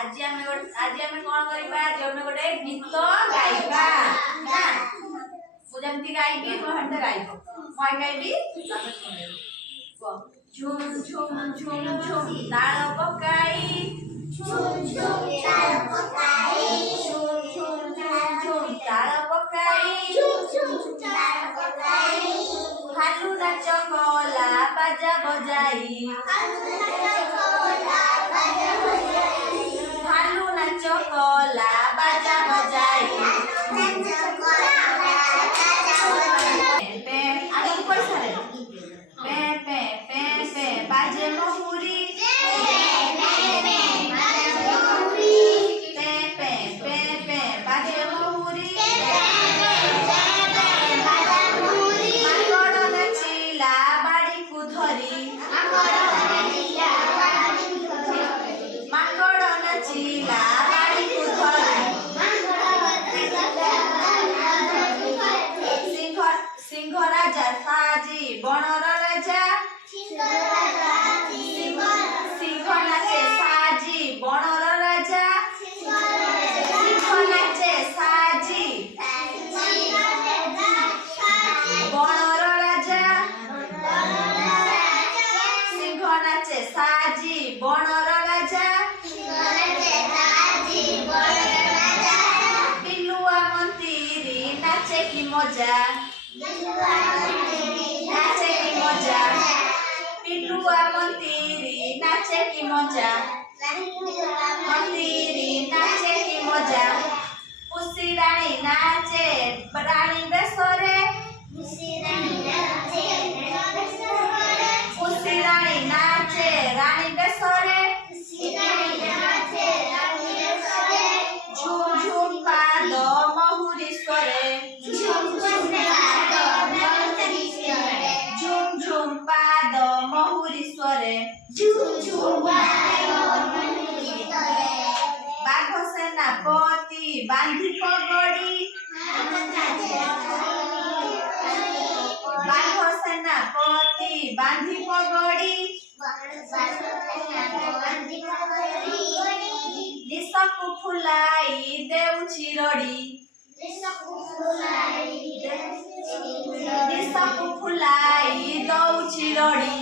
आज आमे कोन करबा आज आमे गोटे गीत गाइबा ना मु जंती गाइबी तो हंते गाइबो মই गाइबी तमे सुनेबो झुम झुम झुम झुम ताल पकाई झुम झुम ताल पकाई झुम झुम झुम झुम ताल पकाई झुम झुम ताल पकाई हालू नाच कोला बाजा बजाई हालू नाच कोला बाजा बजाई पे आगे कोई सारे पे पे पे पे बाजे महुरी पे पे पे पे बाजे महुरी माकड़ नाचिला बाड़ी को धरी माकड़ नाचिला बाड़ी को धरी सिंह राजा साजी बनर राजा सिंह नाचे साजी बनर राजा सिंह नाचे साजी बनर राजा सिंह नाचे साजी बनर राजा बिलुआ मंतीरी नाचे की मजा नाचे की मजा पिलुआ मंतीरी नाचे की मजा मंतीरी नाचे की मजा पुसी रानी नाचे रानी बेसरे पुसी रानी नाचे रानी बेसरे झुम झुम पाद महुरी स्वरे झुम झुम पाद महुरी स्वरे बाघ सेनापति बांधी पगड़ी बाघ सेनापति बांधी पगड़ी निसकु फुलाई देउछि रड़ी निसकु फुलाई दउछि रड़ी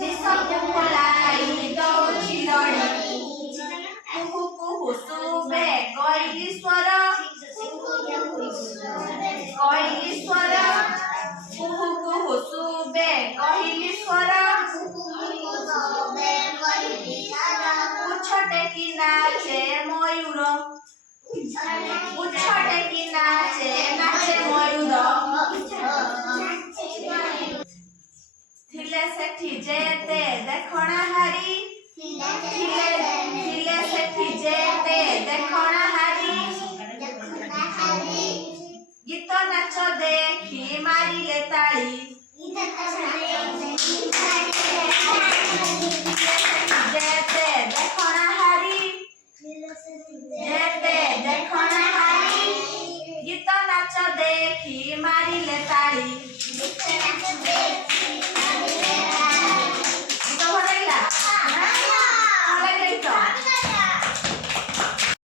निसकु फुलाई दउछि रड़ी कुहु कुहु सुबे कोइली स्वर कुहु कुहु सुबे कोइली स्वर उछटे की नाचे मयूर उछटे की नाचे मयूर थिले सेठी जेते देखणा हारी थिले सेठी जेते देखणा हारी गीत नाच देखी मारिले ताली जेते देखणा हारी जेते देखणा हारी गीत नाच देखी मारिले ताली